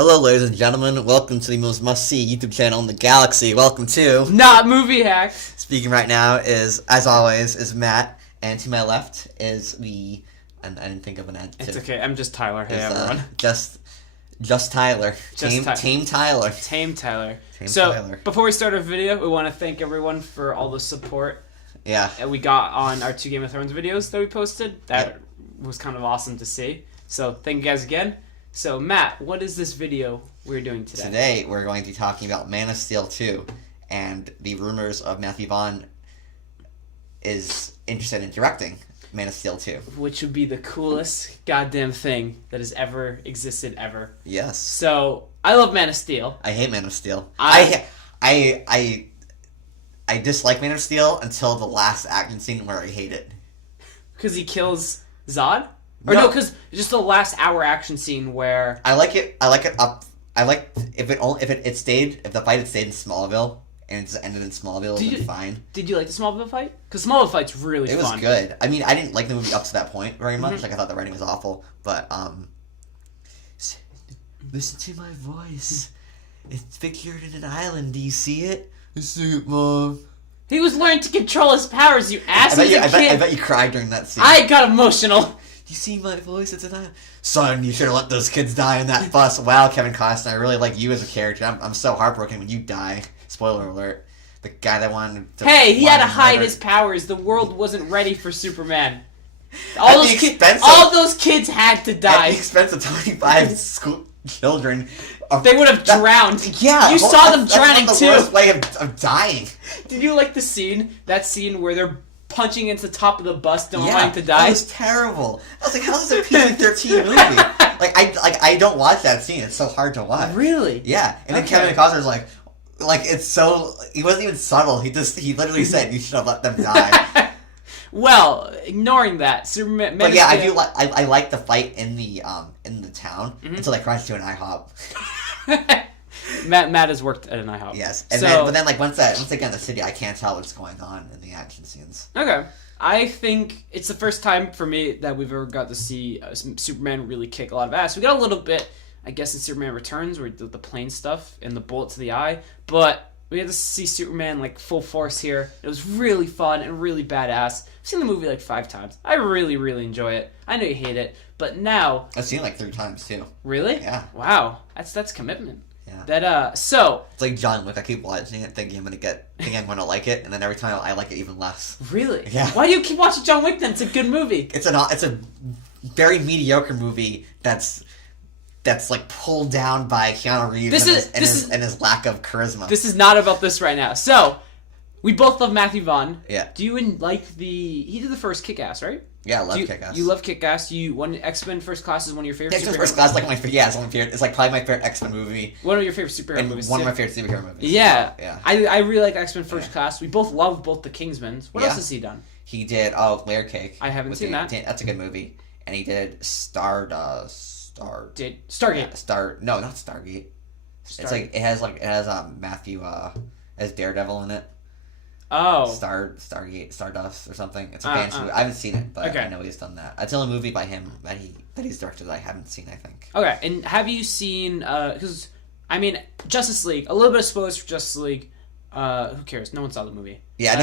Hello, ladies and gentlemen. Welcome to the most must-see YouTube channel in the galaxy. Welcome to NotMovieHacks. Speaking right now is, as always, is Matt, and to my left is the. I didn't think of an ad. It's okay. I'm just Tyler. Hey, everyone. Just Tyler. Tame Tyler. Tame Tyler. Before we start our video, we want to thank everyone for all the support. Yeah. That we got on our 2 Game of Thrones videos that we posted. That was kind of awesome to see. So thank you guys again. So, Matt, what is this video we're doing today? Today, we're going to be talking about Man of Steel 2, and the rumors of Matthew Vaughn is interested in directing Man of Steel 2. Which would be the coolest goddamn thing that has ever existed, ever. Yes. So, I love Man of Steel. I hate Man of Steel. I dislike Man of Steel until the last action scene where I hate it. Because he kills Zod? Or no, because just the last hour action scene where I like it up. I like if the fight had stayed in Smallville and it just ended in Smallville, it would be fine. Did you like the Smallville fight? Because Smallville fight's really fun. It was good. I mean, I didn't like the movie up to that point very much. Like I thought the writing was awful, but listen to my voice. It's figured in an island. Do you see it? I see it, Mom. He was learning to control his powers. You ass. I bet you cried during that scene. I got emotional. You see my voice? It's an island. Son, you should have let those kids die in that bus. Wow, Kevin Costner, I really like you as a character. I'm so heartbroken when you die. Spoiler alert. The guy that wanted to... Hey, he had to hide his powers. The world wasn't ready for Superman. All those kids had to die. At the expense of 25 school children. They would have drowned. Yeah. You saw them drowning too. That's the worst way of dying. Did you like that scene where they're punching into the top of the bus, don't want to die? That was terrible. I was like, how is it a PG-13 movie? I don't watch that scene. It's so hard to watch. Really? Yeah. And then Kevin Costner's like it's so... He wasn't even subtle. He literally said, you should have let them die. Well, ignoring that, Superman... But yeah, I like the fight in the town until they crash to an IHOP. Matt has worked at an IHOP. Yes, but then once they get in the city, I can't tell what's going on in the action scenes. Okay, I think it's the first time for me that we've ever got to see Superman really kick a lot of ass. We got a little bit, I guess, in Superman Returns, where the plane stuff and the bullet to the eye, but we had to see Superman full force here. It was really fun and really badass. I've seen the movie 5 times. I really, really enjoy it. I know you hate it, but now I've seen it 3 times too. Really? Yeah. Wow, that's commitment. Yeah. So it's like John Wick. I keep watching it, thinking I'm gonna like it, and then every time I like it even less. Really? Yeah. Why do you keep watching John Wick then? It's a good movie. It's a very mediocre movie that's pulled down by Keanu Reeves and his lack of charisma. This is not about this right now. So we both love Matthew Vaughn. Yeah. Do you he did the first Kick-Ass, right? Yeah, I love Kick-Ass. You love Kick-Ass. X-Men First Class is one of your favorite X-Men First Class it's my favorite. It's probably my favorite X-Men movie. One of your favorite superhero movies. One of my favorite superhero movies. Yeah. Yeah. I really like X-Men First Class. We both love both the Kingsmans. What else has he done? He did Layer Cake. I haven't seen that. That's a good movie. And he did Stargate. No, not Stargate. It's it has Matthew as Daredevil in it. Oh. Stardust or something. It's a fancy movie. I haven't seen it, but I know he's done that. It's the only movie by him that he's directed that I haven't seen, I think. Okay, and have you seen, because, Justice League, a little bit of spoilers for Justice League. Who cares? No one saw the movie. Yeah,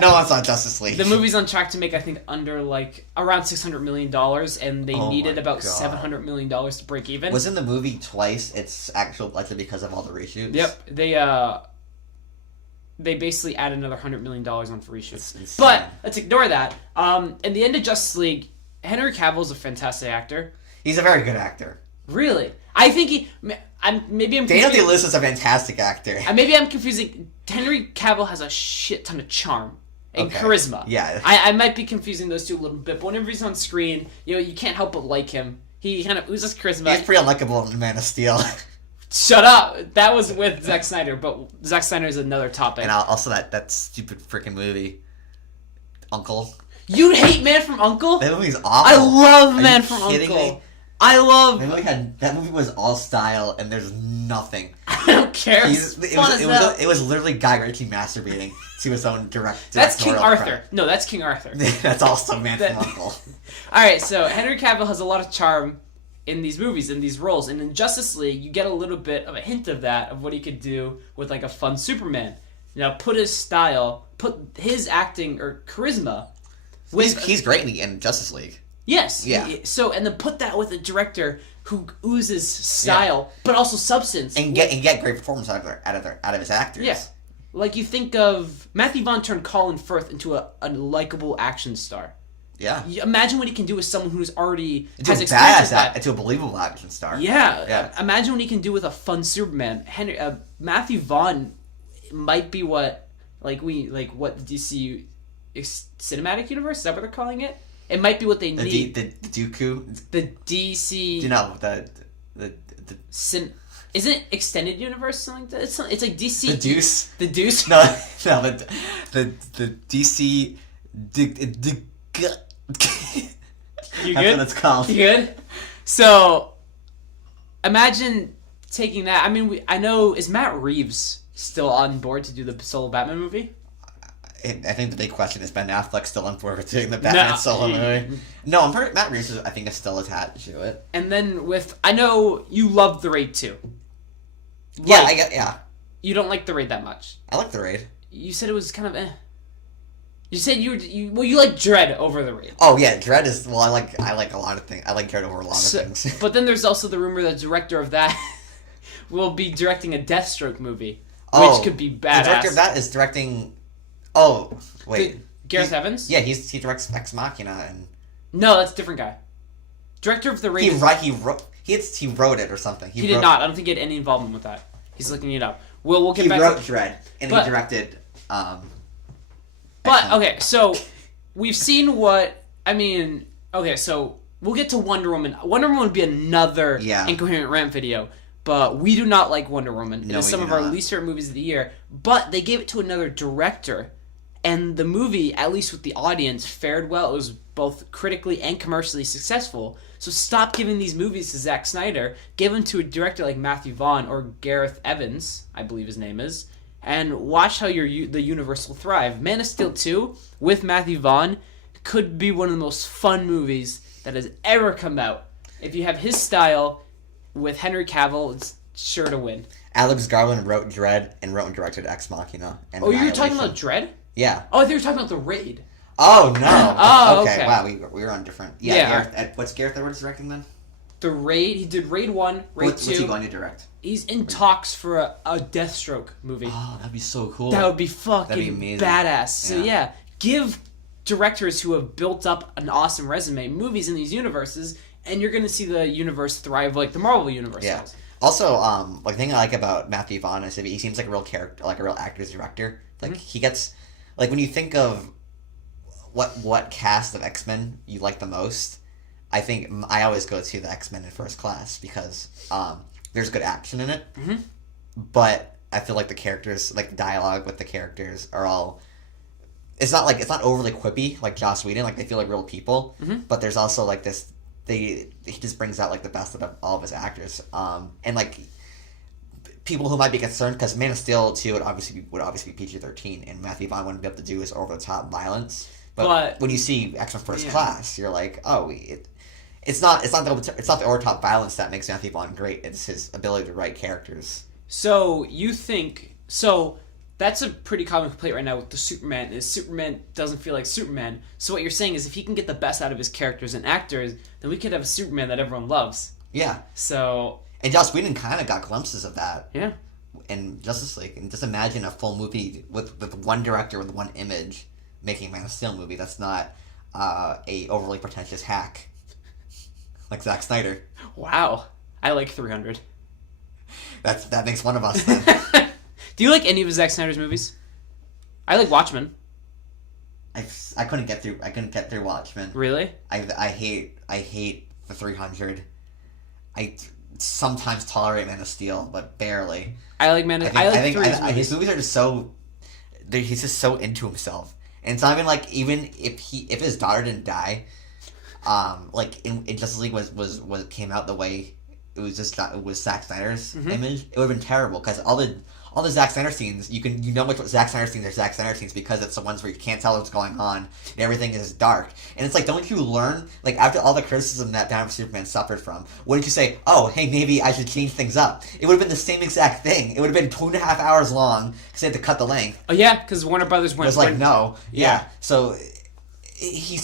no one saw Justice League. The movie's on track to make, I think, under, around $600 million, and they needed about $700 million to break even. Was in the movie twice, it's likely because of all the reshoots? Yep, they basically add another $100 million on for reshoots. But let's ignore that. In the end of Justice League, Henry Cavill's a fantastic actor. He's a very good actor. Really? I think Daniel Day-Lewis is a fantastic actor. Maybe I'm confusing. Henry Cavill has a shit ton of charm and charisma. Yeah. I might be confusing those two a little bit, but whenever he's on screen, you can't help but like him. He kind of oozes charisma. He's pretty unlikable in Man of Steel. Shut up! That was with Zack Snyder, but Zack Snyder is another topic. And also that stupid freaking movie, Uncle. You hate Man from U.N.C.L.E.? That movie's awful. I love Man from U.N.C.L.E. That movie was all style, and there's nothing. I don't care. It was literally Guy Ritchie masturbating to his own That's King Arthur. Crap. No, that's King Arthur. That's also Man from U.N.C.L.E. Alright, so Henry Cavill has a lot of charm, in these movies, in these roles. And in Justice League, you get a little bit of a hint of that, of what he could do with like a fun Superman. Now, put his style, put his acting or charisma. He's great in Justice League. Yes. Yeah. So, and then put that with a director who oozes style, but also substance. And get great performance out of his actors. Yeah. Like you think of Matthew Vaughn turned Colin Firth into a likable action star. Yeah. Imagine what he can do with someone who's already Into has a experience with badass, that. into a believable action star. Yeah. Imagine what he can do with a fun Superman. Matthew Vaughn might be what the DC cinematic universe, is that what they're calling it? It might be what they need. The Dooku. The DC. You know the. Isn't it extended universe something like that? It's like DC. The Deuce. The Deuce. No, the DC. You That's good? what it's called. You good? So, imagine taking that. I mean, I know, is Matt Reeves still on board to do the solo Batman movie? I think the big question is Ben Affleck still on board with doing the Batman solo movie. No, I'm pretty, Matt Reeves I think is still attached to it. And then I know you loved The Raid 2. Yeah, You don't like The Raid that much. I like The Raid. You said it was kind of eh. You said you like Dredd over The Raid. Oh yeah, Dredd is I like a lot of things. I like Dredd over a lot of things. But then there's also the rumor that the director of that will be directing a Deathstroke movie, which could be badass. The director of that is directing. Oh wait, Gareth Evans? Yeah, he directs Ex Machina and. No, that's a different guy. Director of The Raid. He wrote it or something. He did not. I don't think he had any involvement with that. He's looking it up. We'll get back. He wrote Dredd and he directed. But okay, so we've seen what I mean. Okay, so we'll get to Wonder Woman. Wonder Woman would be another Incoherent Rant video, but we do not like Wonder Woman. It is some of our least favorite movies of the year. But they gave it to another director, and the movie, at least with the audience, fared well. It was both critically and commercially successful. So stop giving these movies to Zack Snyder. Give them to a director like Matthew Vaughn or Gareth Evans, I believe his name is. And watch how the universe will thrive. Man of Steel 2 with Matthew Vaughn could be one of the most fun movies that has ever come out. If you have his style with Henry Cavill, it's sure to win. Alex Garland wrote Dredd and wrote and directed Ex Machina. And you were talking about Dredd? Yeah. Oh, I thought you were talking about The Raid. Oh, no. Oh, okay. Wow, we were on different... Yeah. What's Gareth Edwards directing then? The Raid. He did Raid 1, Raid 2. What's he going to direct? He's in talks for a Deathstroke movie. Oh, that'd be so cool. That would be fucking That'd be amazing. badass. So yeah, give directors who have built up an awesome resume movies in these universes, and you're going to see the universe thrive like the Marvel universe does. Also, the thing I like about Matthew Vaughn is he seems like a real character, like a real actor's director. Like he gets, like when you think of what cast of X-Men you like the most, I think I always go to the X-Men in First Class because there's good action in it, but I feel like the characters, like the dialogue with the characters, are all. It's not overly quippy like Joss Whedon. Like they feel like real people, but there's also like this. He just brings out like the best of all of his actors, and like people who might be concerned because Man of Steel 2 would obviously be PG-13, and Matthew Vaughn wouldn't be able to do his over the top violence. But when you see X-Men First Class, you're like, oh, it's not the over top violence that makes Matthew Vaughn great. It's his ability to write characters. So you think that's a pretty common complaint right now with the Superman is Superman doesn't feel like Superman. So what you're saying is if he can get the best out of his characters and actors, then we could have a Superman that everyone loves. Yeah. So. And Joss Whedon kind of got glimpses of that. Yeah. In Justice League, and just imagine a full movie with one director with one image making a Man of Steel movie that's not a overly pretentious hack like Zack Snyder. Wow, I like 300. That makes one of us then. Do you like any of Zack Snyder's movies? I like Watchmen. I couldn't get through Watchmen. Really? I hate the 300. I sometimes tolerate Man of Steel, but barely. I like Man of Steel. I think his movies are just so. He's just so into himself, and it's not even if his daughter didn't die, like in Justice League was came out the way it was just it was Zack Snyder's image, it would have been terrible because all all the Zack Snyder scenes, you know what Zack Snyder scenes are Zack Snyder scenes because it's the ones where you can't tell what's going on and everything is dark. And it's like, don't you learn, like, after all the criticism that Batman vs Superman suffered from, wouldn't you say, oh, hey, maybe I should change things up? It would have been the same exact thing. It would have been 2.5 hours long because they had to cut the length. Oh yeah, because Warner Brothers went. It was like, no, yeah. So it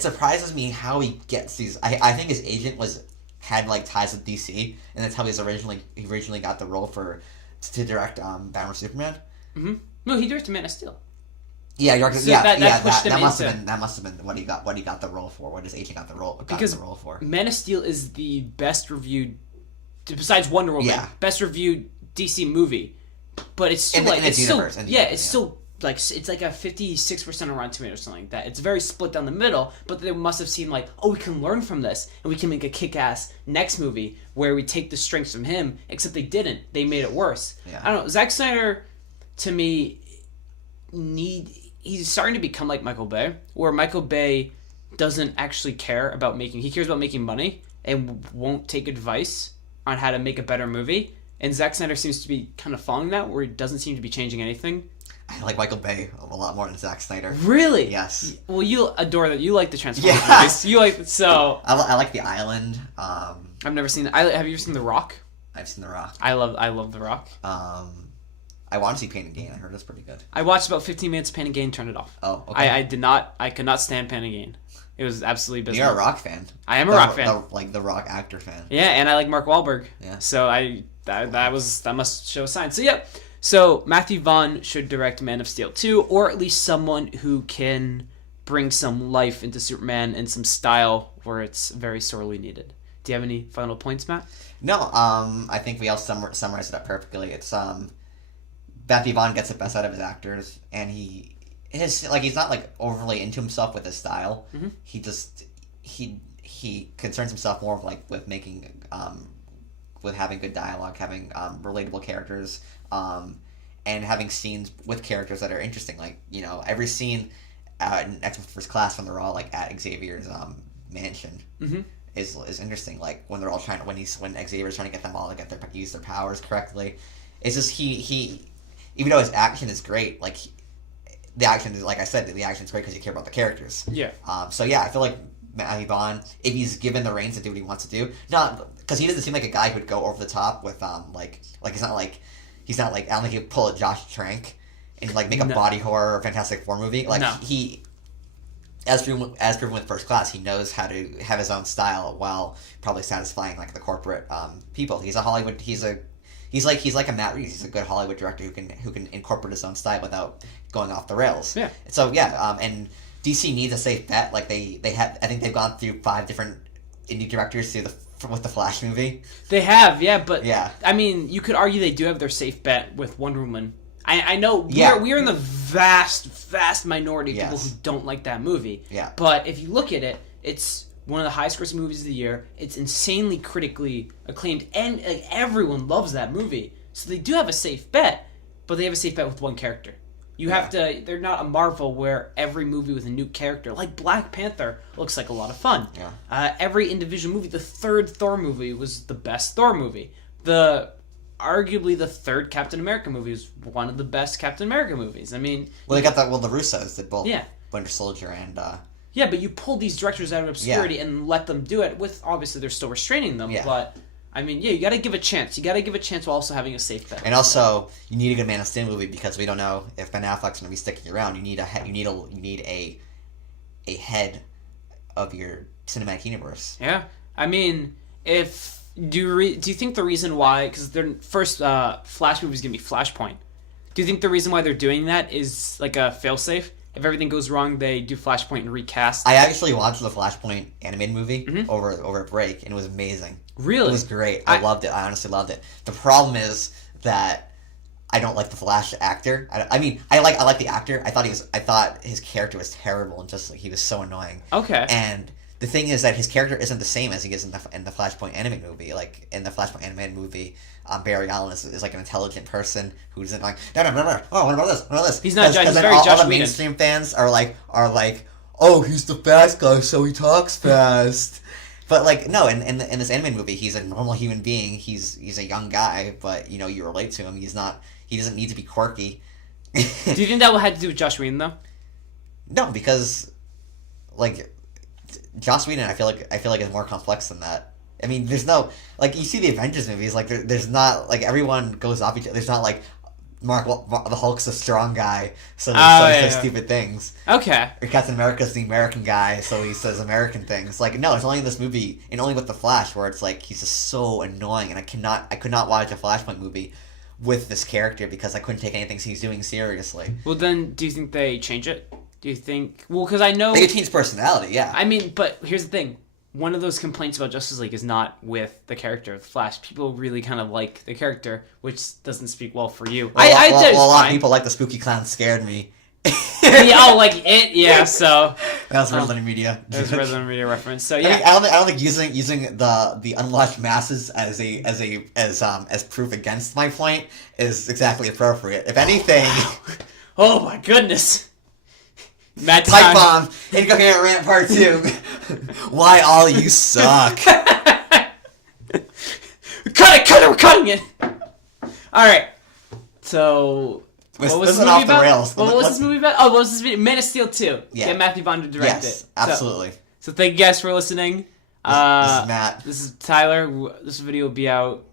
surprises me how he gets these. I think his agent had like ties with DC, and that's how he originally got the role to direct Batman vs Superman. Mm-hmm. No, he directed Man of Steel. Yeah, that must have been what he got the role for. What his agent got the role for. Man of Steel is the best reviewed, besides Wonder Woman, best reviewed DC movie, but it's still still like it's like a 56% on Rotten Tomatoes or something like that. It's very split down the middle, but they must have seen like, oh, we can learn from this and we can make a kick-ass next movie where we take the strengths from him, except they didn't. They made it worse. Yeah. I don't know. Zack Snyder, to me, he's starting to become like Michael Bay, where Michael Bay doesn't actually care about he cares about making money and won't take advice on how to make a better movie. And Zack Snyder seems to be kind of following that, where he doesn't seem to be changing anything. I like Michael Bay a lot more than Zack Snyder. Really? Yes. Well, you adore that. You like the Transformers movies. You like so. I like The Island. I've never seen. Have you ever seen The Rock? I've seen The Rock. I love The Rock. I want to see Pain and Gain. I heard it's pretty good. I watched about 15 minutes of Pain and Gain, turned it off. Oh, okay. I could not stand Pain and Gain. It was absolutely business. You're a Rock fan. I am a Rock fan. The Rock actor fan. Yeah, and I like Mark Wahlberg. Yeah. So that must show a sign. So yep. So Matthew Vaughn should direct Man of Steel 2, or at least someone who can bring some life into Superman and some style where it's very sorely needed. Do you have any final points, Matt? No. I think we all summarized it up perfectly. It's Matthew Vaughn gets the best out of his actors, and he's not like overly into himself with his style. Mm-hmm. He just he concerns himself more with making with having good dialogue, having relatable characters, and having scenes with characters that are interesting. Like, you know, every scene in X-Men First Class when they're all like at Xavier's mansion is interesting. Like when they're all when Xavier's trying to get them all to use their powers correctly. It's just he even though his action is great, like the action is, like I said, the action is great because you care about the characters. Yeah. So yeah, I feel like Matthew Vaughn, if he's given the reins to do what he wants to do, not because he doesn't seem like a guy who would go over the top with like he's not like I don't think he'd pull a Josh Trank and like make a body horror or Fantastic Four movie. Like he, as proven with First Class, he knows how to have his own style while probably satisfying like the corporate people. He's a Hollywood. He's like a Matt Reeves. He's a good Hollywood director who can incorporate his own style without going off the rails. Yeah. So yeah, and DC needs a safe bet. Like they have. I think they've gone through 5 different indie directors with the Flash movie. They have, yeah, but yeah. I mean, you could argue they do have their safe bet with Wonder Woman. I know we're in the vast minority of people who don't like that movie. Yeah. But if you look at it, it's one of the highest grossing movies of the year. It's insanely critically acclaimed, and like, everyone loves that movie. So they do have a safe bet, but they have a safe bet with one character. You have to. They're not a Marvel where every movie with a new character, like Black Panther, looks like a lot of fun. Yeah. Every individual movie. The third Thor movie was the best Thor movie. Arguably the third Captain America movie was one of the best Captain America movies. I mean, well, they got that. Well, the Russos did both. Yeah. Winter Soldier and. Yeah, but you pull these directors out of obscurity and let them do it. With obviously they're still restraining them, but. I mean, you got to give a chance. You got to give a chance while also having a safe bet. And also, you need a good Man of Steel movie because we don't know if Ben Affleck's going to be sticking around. You need a head of your cinematic universe. Yeah, I mean, do you think the reason why, because their first Flash movie is going to be Flashpoint? Do you think the reason why they're doing that is like a failsafe? If everything goes wrong, they do Flashpoint and recast. I actually watched the Flashpoint animated movie over a break, and it was amazing. Really? It was great. I loved it. I honestly loved it. The problem is that I don't like the Flash actor. I mean, I like the actor. I thought his character was terrible and just like he was so annoying. Okay. And the thing is that his character isn't the same as he is in the Flashpoint animated movie. Like in the Flashpoint animated movie, Barry Allen is like an intelligent person who isn't like no. Oh, what about this? What about this? He's not. He's then very all Josh the Whedon. mainstream fans are like, oh, he's the fast guy, so he talks fast. But like no, in this animated movie, he's a normal human being. He's a young guy, but you know you relate to him. He's not. He doesn't need to be quirky. Do you think that had to do with Joss Whedon though? No, because like Joss Whedon, I feel like is more complex than that. I mean, there's no like you see the Avengers movies, like there's not like everyone goes off each other. There's not like Mark the Hulk's a strong guy, so he says stupid things. Okay. Or Captain America's the American guy, so he says American things. Like no, it's only in this movie and only with the Flash where it's like he's just so annoying, and I could not watch a Flashpoint movie with this character because I couldn't take anything he's doing seriously. Well, then, do you think they change it? Do you think? Well, because I know they change personality. Yeah. I mean, but here's the thing. One of those complaints about Justice League is not with the character of the Flash. People really kind of like the character, which doesn't speak well for you. Well, a lot of people like the spooky clown scared me. Yeah, like it. Yeah, so that was Red Letter Media. That was Red Letter Media reference. So yeah, I don't think using the unwashed masses as proof against my point is exactly appropriate. If anything, oh my goodness. Pipe bomb, Incoherent Rant Part 2. Why all you suck. Cut it, we're cutting it! Alright, so... What was this movie off about? The rails. What was this movie about? Oh, what was this video? Man of Steel 2. Yeah. Get Matthew Vaughn to direct it. Yes, absolutely. So thank you guys for listening. This is Matt. This is Tyler. This video will be out...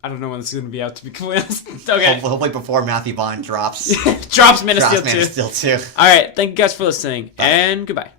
I don't know when this is going to be out, to be completely honest. Okay. Hopefully before Matthew Vaughn drops. Drops Man of Steel 2. Man of Steel 2. Alright, thank you guys for listening, and goodbye.